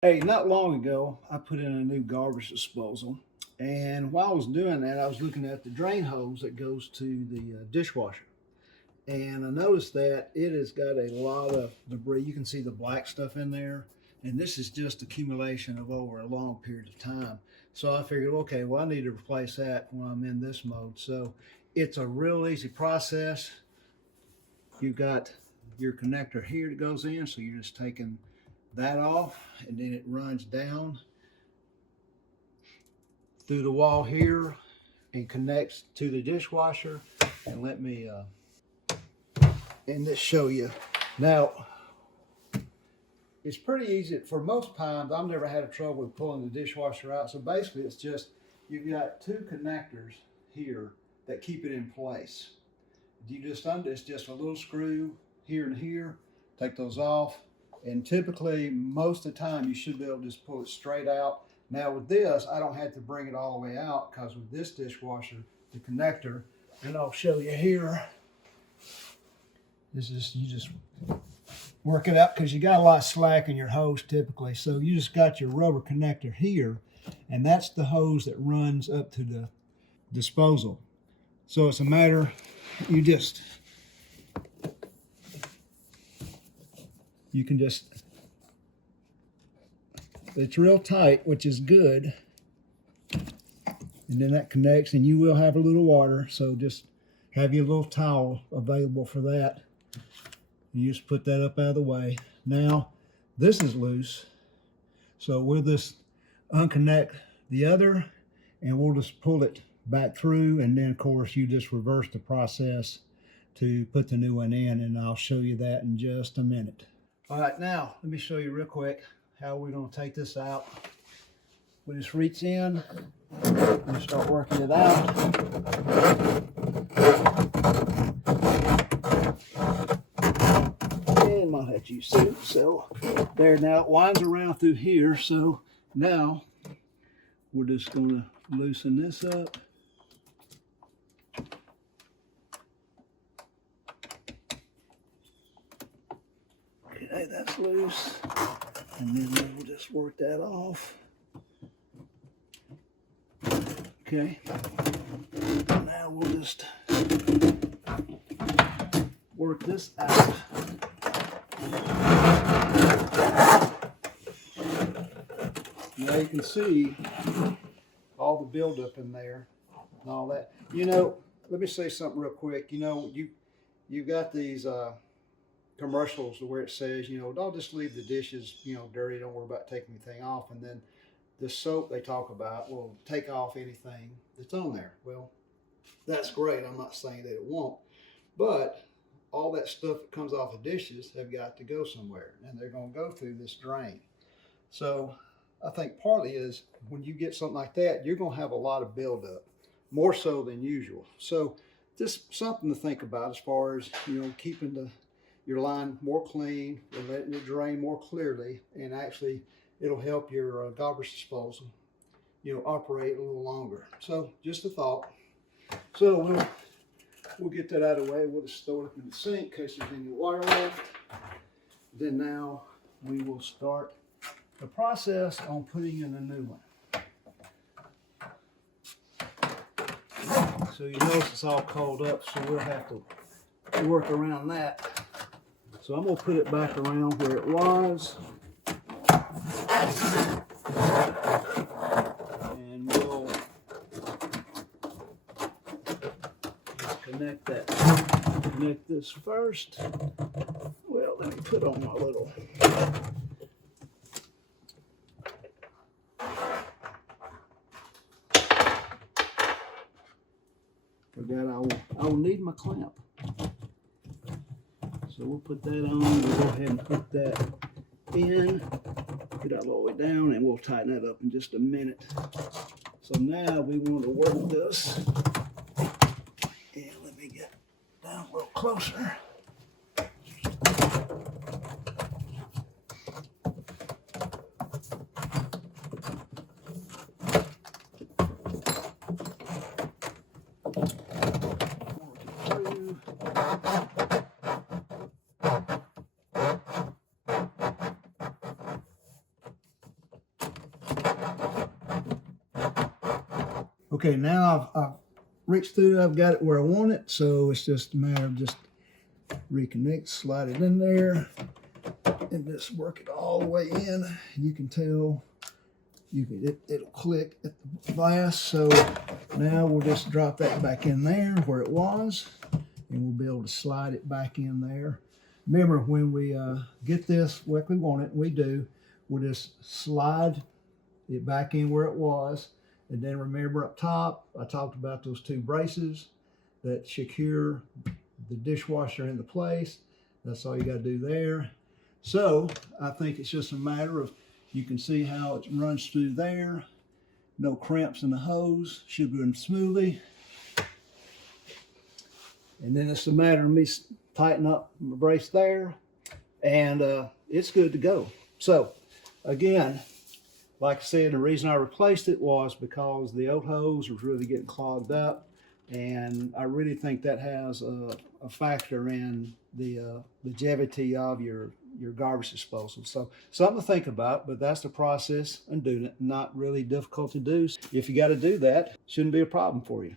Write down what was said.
Hey, not long ago, I put in a new garbage disposal, and while I was doing that, I was looking at the drain hose that goes to the dishwasher, and I noticed that it has got a lot of debris. You can see the black stuff in there, and this is just accumulation of over a long period of time. So I figured, okay, well, I need to replace that when I'm in this mode. So it's a real easy process. You've got your connector here that goes in, so you're just taking that off, and then it runs down through the wall here and connects to the dishwasher. And let me and this show you. Now, it's pretty easy. For most times, I've never had a trouble with pulling the dishwasher out. So basically, it's just you've got two connectors here that keep it in place. You just undo, it's just a little screw here and here. Take those off, and typically, most of the time, you should be able to just pull it straight out. Now with this, I don't have to bring it all the way out, because with this dishwasher, the connector, and I'll show you here, this is, you just work it out, because you got a lot of slack in your hose typically. So you just got your rubber connector here, and that's the hose that runs up to the disposal. So it's a matter, you can just, it's real tight, which is good. And then that connects, and you will have a little water, so just have your little towel available for that. You just put that up out of the way. Now, this is loose, so we'll just unconnect the other, and we'll just pull it back through, and then of course you just reverse the process to put the new one in, and I'll show you that in just a minute. All right, now let me show you real quick how we're going to take this out. We just reach in and start working it out. And I'll let you see it. So there, now it winds around through here. So now we're just going to loosen this up. Okay, that's loose. And then we'll just work that off. Okay. Now we'll just work this out. Now you can see all the buildup in there and all that. You know, let me say something real quick. You know, you've got these commercials where it says, you know, don't just leave the dishes, you know, dirty, don't worry about taking anything off. And then the soap they talk about will take off anything that's on there. Well, that's great. I'm not saying that it won't, but all that stuff that comes off of dishes have got to go somewhere, and they're going to go through this drain. So I think partly is when you get something like that, you're going to have a lot of buildup, more so than usual. So just something to think about as far as, you know, keeping your line more clean and letting it drain more clearly, and actually it'll help your garbage disposal, you know, operate a little longer. So just a thought. So we'll get that out of the way. We'll just throw it up in the sink in case there's any water left. Then now we will start the process on putting in a new one. So you notice it's all cold up, so we'll have to work around that. So I'm going to put it back around where it was. And we'll connect this first. Well, let me put on my little I will need my clamp. So we'll put that on. We'll go ahead and put that in. Get that all the way down, and we'll tighten that up in just a minute. So now we want to work this. And let me get down a little closer. Okay, now I've reached through, I've got it where I want it, so it's just a matter of just reconnect, slide it in there, and just work it all the way in. You can tell it'll click at the glass. So now we'll just drop that back in there where it was, and we'll be able to slide it back in there. Remember, when we get this like we want it, and we do, we'll just slide it back in where it was. And then remember up top, I talked about those two braces that secure the dishwasher into place. That's all you got to do there. So I think it's just a matter of, you can see how it runs through there. No cramps in the hose, should run smoothly. And then it's a matter of me tightening up my brace there, and it's good to go. So again, like I said, the reason I replaced it was because the old hose was really getting clogged up, and I really think that has a factor in the longevity of your garbage disposal. So something to think about, but that's the process and doing it. Not really difficult to do. If you got to do that, shouldn't be a problem for you.